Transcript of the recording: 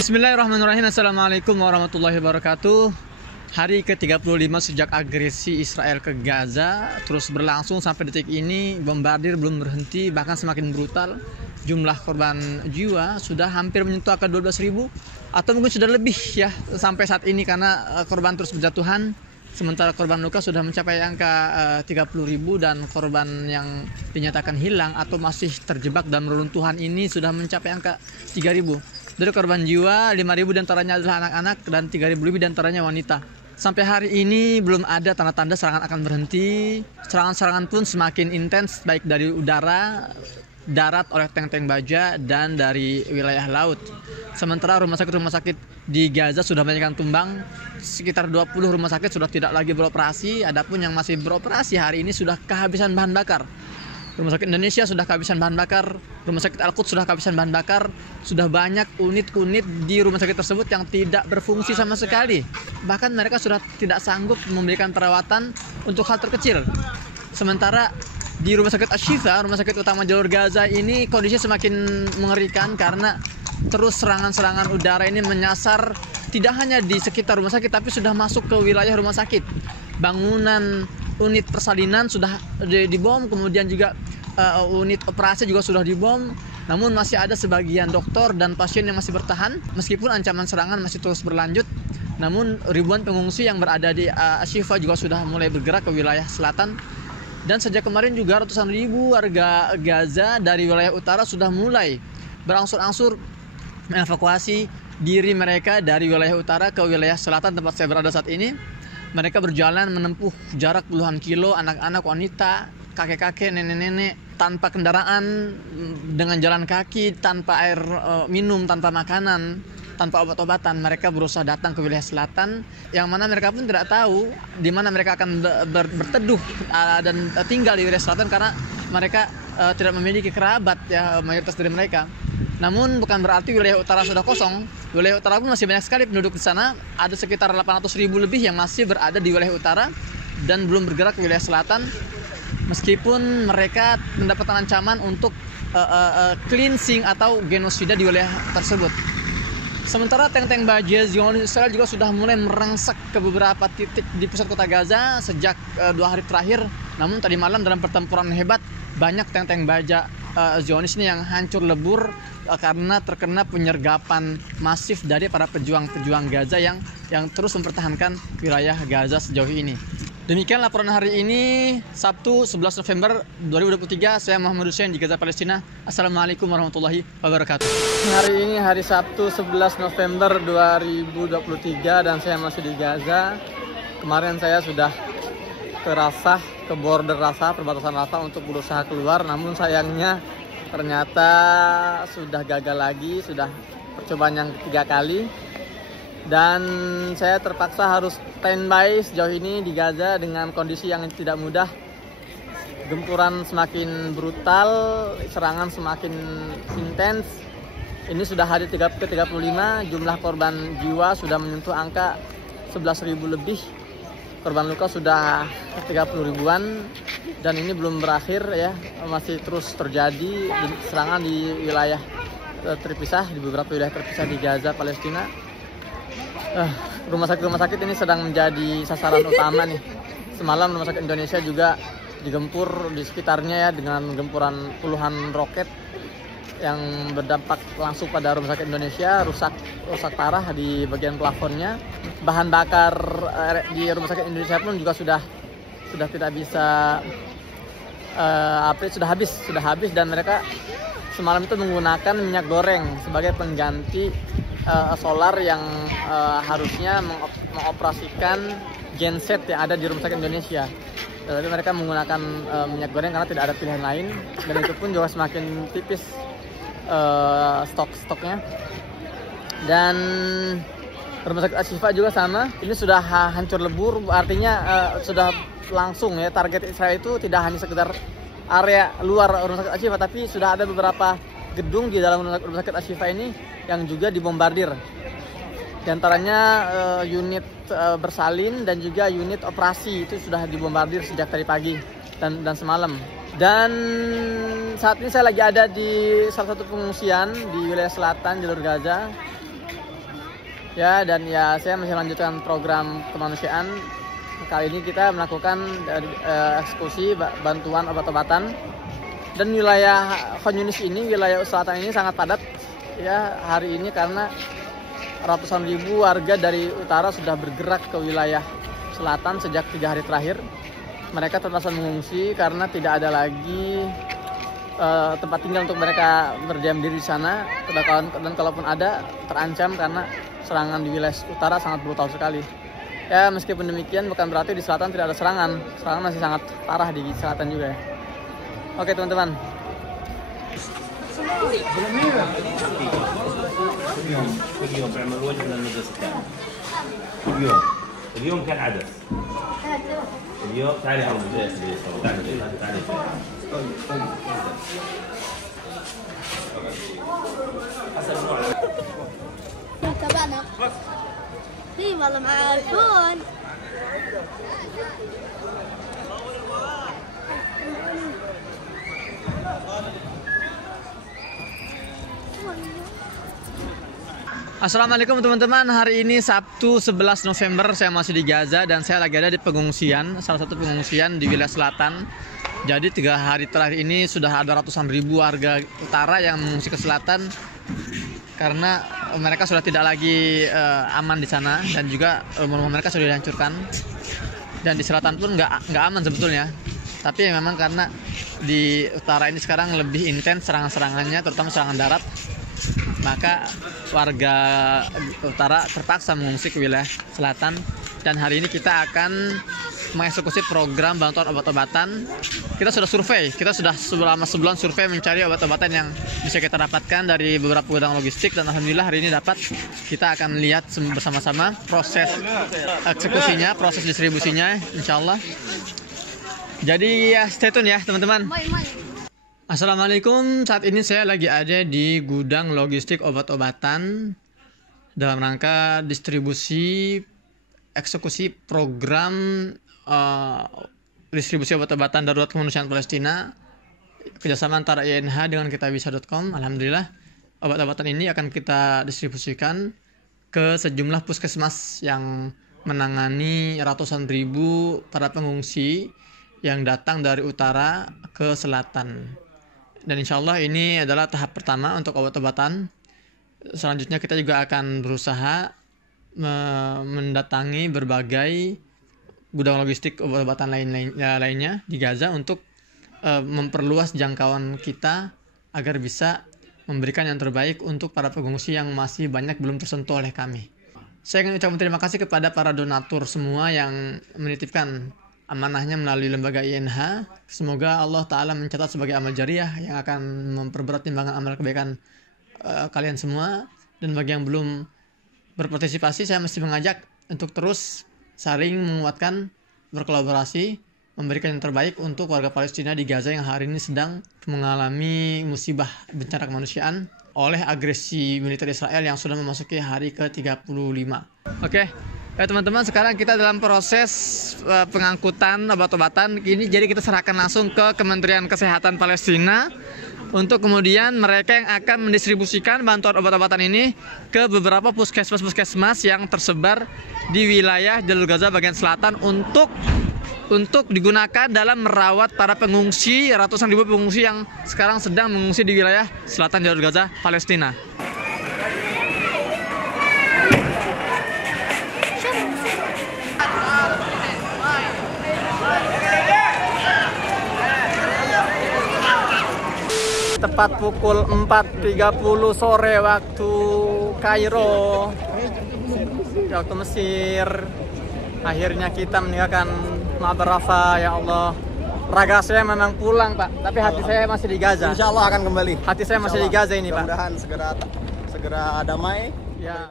Bismillahirrahmanirrahim. Assalamualaikum warahmatullahi wabarakatuh. Hari ke-35 sejak agresi Israel ke Gaza terus berlangsung sampai detik ini. Bombardir belum berhenti, bahkan semakin brutal. Jumlah korban jiwa sudah hampir menyentuh angka 12.000 atau mungkin sudah lebih ya sampai saat ini, karena korban terus berjatuhan. Sementara korban luka sudah mencapai angka 30.000 dan korban yang dinyatakan hilang atau masih terjebak dalam reruntuhan ini sudah mencapai angka 3.000. Dari korban jiwa, 5.000 diantaranya adalah anak-anak dan 3.000 lebih diantaranya wanita. Sampai hari ini belum ada tanda-tanda serangan akan berhenti. Serangan-serangan pun semakin intens, baik dari udara, darat oleh tank-tank baja, dan dari wilayah laut. Sementara rumah sakit di Gaza sudah banyak yang tumbang. Sekitar 20 rumah sakit sudah tidak lagi beroperasi. Adapun yang masih beroperasi hari ini sudah kehabisan bahan bakar. Rumah sakit Indonesia sudah kehabisan bahan bakar, rumah sakit Al-Quds sudah kehabisan bahan bakar, sudah banyak unit-unit di rumah sakit tersebut yang tidak berfungsi sama sekali. Bahkan mereka sudah tidak sanggup memberikan perawatan untuk hal terkecil. Sementara di rumah sakit Ashifa, rumah sakit utama jalur Gaza ini kondisinya semakin mengerikan karena terus serangan-serangan udara ini menyasar tidak hanya di sekitar rumah sakit tapi sudah masuk ke wilayah rumah sakit. Bangunan unit persalinan sudah dibom, kemudian juga unit operasi juga sudah dibom. Namun masih ada sebagian dokter dan pasien yang masih bertahan meskipun ancaman serangan masih terus berlanjut. Namun ribuan pengungsi yang berada di Ashifa juga sudah mulai bergerak ke wilayah selatan. Dan sejak kemarin juga ratusan ribu warga Gaza dari wilayah utara sudah mulai berangsur-angsur mengevakuasi diri mereka dari wilayah utara ke wilayah selatan tempat saya berada saat ini. Mereka berjalan menempuh jarak puluhan kilo, anak-anak, wanita, kakek-kakek, nenek-nenek, tanpa kendaraan, dengan jalan kaki, tanpa air minum, tanpa makanan, tanpa obat-obatan. Mereka berusaha datang ke wilayah selatan, yang mana mereka pun tidak tahu di mana mereka akan berteduh dan tinggal di wilayah selatan, karena mereka tidak memiliki kerabat ya, mayoritas dari mereka. Namun bukan berarti wilayah utara sudah kosong. Wilayah utara pun masih banyak sekali penduduk di sana. Ada sekitar 800.000 lebih yang masih berada di wilayah utara dan belum bergerak ke wilayah selatan. Meskipun mereka mendapatkan ancaman untuk cleansing atau genosida di wilayah tersebut. Sementara tank-tank baja Zionis Israel juga sudah mulai merangsek ke beberapa titik di pusat kota Gaza sejak 2 hari terakhir. Namun tadi malam dalam pertempuran hebat, banyak tank-tank baja Zionis ini yang hancur lebur karena terkena penyergapan masif dari para pejuang-pejuang Gaza yang terus mempertahankan wilayah Gaza sejauh ini. Demikian laporan hari ini, Sabtu 11 November 2023. Saya Muhammad Hussein di Gaza, Palestina. Assalamualaikum warahmatullahi wabarakatuh. Hari ini hari Sabtu 11 November 2023 dan saya masih di Gaza. Kemarin saya sudah ke Rafah, ke border Rafah, perbatasan Rafah untuk berusaha keluar. Namun sayangnya ternyata sudah gagal lagi, sudah percobaan yang ketiga kali. Dan saya terpaksa harus standby sejauh ini di Gaza dengan kondisi yang tidak mudah. Gempuran semakin brutal, serangan semakin intens. Ini sudah hari ke-35, jumlah korban jiwa sudah menyentuh angka 11.000 lebih. Korban luka sudah 30 ribuan dan ini belum berakhir ya, masih terus terjadi serangan di wilayah terpisah, di beberapa wilayah terpisah di Gaza, Palestina. Rumah sakit ini sedang menjadi sasaran utama nih. Semalam rumah sakit Indonesia juga digempur di sekitarnya ya, dengan gempuran puluhan roket yang berdampak langsung pada rumah sakit Indonesia, rusak parah di bagian plafonnya. Bahan bakar di rumah sakit Indonesia pun juga sudah tidak bisa sudah habis dan mereka semalam itu menggunakan minyak goreng sebagai pengganti solar yang harusnya mengoperasikan genset yang ada di rumah sakit Indonesia. Tapi mereka menggunakan minyak goreng karena tidak ada pilihan lain, dan itu pun juga semakin tipis stoknya. Dan rumah sakit Ashifa juga sama, ini sudah hancur lebur, artinya sudah langsung ya, target Israel itu tidak hanya sekedar area luar rumah sakit Ashifa, tapi sudah ada beberapa gedung di dalam rumah sakit Ashifa ini yang juga dibombardir. Di antaranya unit bersalin dan juga unit operasi itu sudah dibombardir sejak tadi pagi dan semalam. Dan saat ini saya lagi ada di salah satu pengungsian di wilayah selatan jalur Gaza. Ya, dan ya saya masih lanjutkan program kemanusiaan. Kali ini kita melakukan eksekusi bantuan obat-obatan. Dan wilayah Khan Yunis ini, wilayah selatan ini sangat padat ya hari ini karena ratusan ribu warga dari utara sudah bergerak ke wilayah selatan sejak 3 hari terakhir. Mereka terpaksa mengungsi karena tidak ada lagi tempat tinggal untuk mereka berdiam diri di sana. Dan kalaupun ada, terancam karena serangan di wilayah utara sangat brutal sekali. Ya, meskipun demikian bukan berarti di selatan tidak ada serangan. Serangan masih sangat parah di selatan juga ya. Oke teman-teman. اليوم كان عدس اليوم تعالي هون تعالي تبعنا في والله مع ايفون Assalamualaikum teman-teman. Hari ini Sabtu 11 November, saya masih di Gaza dan saya lagi ada di pengungsian, salah satu pengungsian di wilayah selatan. Jadi 3 hari terakhir ini sudah ada ratusan ribu warga utara yang mengungsi ke selatan karena mereka sudah tidak lagi aman di sana, dan juga rumah mereka sudah dihancurkan. Dan di selatan pun nggak aman sebetulnya. Tapi memang karena di utara ini sekarang lebih intens serangan-serangannya, terutama serangan darat, maka warga utara terpaksa mengungsi ke wilayah selatan. Dan hari ini kita akan mengeksekusi program bantuan obat-obatan. Kita sudah survei, kita sudah selama sebulan survei mencari obat-obatan yang bisa kita dapatkan dari beberapa gudang logistik, dan alhamdulillah hari ini dapat. Kita akan lihat bersama-sama proses eksekusinya, proses distribusinya, insya Allah. Jadi ya, stay tune ya teman-teman. Assalamualaikum, saat ini saya lagi ada di gudang logistik obat-obatan dalam rangka distribusi eksekusi program distribusi obat-obatan darurat kemanusiaan Palestina, kerjasama antara INH dengan kitabisa.com. Alhamdulillah obat-obatan ini akan kita distribusikan ke sejumlah puskesmas yang menangani ratusan ribu para pengungsi yang datang dari utara ke selatan. Dan insya Allah ini adalah tahap pertama untuk obat-obatan. Selanjutnya kita juga akan berusaha mendatangi berbagai gudang logistik obat-obatan lainnya di Gaza untuk memperluas jangkauan kita agar bisa memberikan yang terbaik untuk para pengungsi yang masih banyak belum tersentuh oleh kami. Saya ingin ucapkan terima kasih kepada para donatur semua yang menitipkan amanahnya melalui lembaga INH. Semoga Allah Ta'ala mencatat sebagai amal jariah yang akan memperberat timbangan amal kebaikan kalian semua. Dan bagi yang belum berpartisipasi, saya mesti mengajak untuk terus saling menguatkan, berkolaborasi, memberikan yang terbaik untuk warga Palestina di Gaza yang hari ini sedang mengalami musibah bencana kemanusiaan oleh agresi militer Israel yang sudah memasuki hari ke-35. Oke. Ya teman-teman, sekarang kita dalam proses pengangkutan obat-obatan ini. Jadi kita serahkan langsung ke Kementerian Kesehatan Palestina untuk kemudian mereka yang akan mendistribusikan bantuan obat-obatan ini ke beberapa puskesmas yang tersebar di wilayah Jalur Gaza bagian selatan untuk digunakan dalam merawat para pengungsi, ratusan ribu pengungsi yang sekarang sedang mengungsi di wilayah selatan Jalur Gaza Palestina. Tepat pukul 4.30 sore waktu Kairo, waktu Mesir. Akhirnya kita meninggalkan Ma'bar Rafah. Ya Allah, raga saya memang pulang Pak, tapi hati saya masih di Gaza. Insya Allah akan kembali. Hati saya masih di Gaza ini Pak. Mudah-mudahan segera damai. Ya.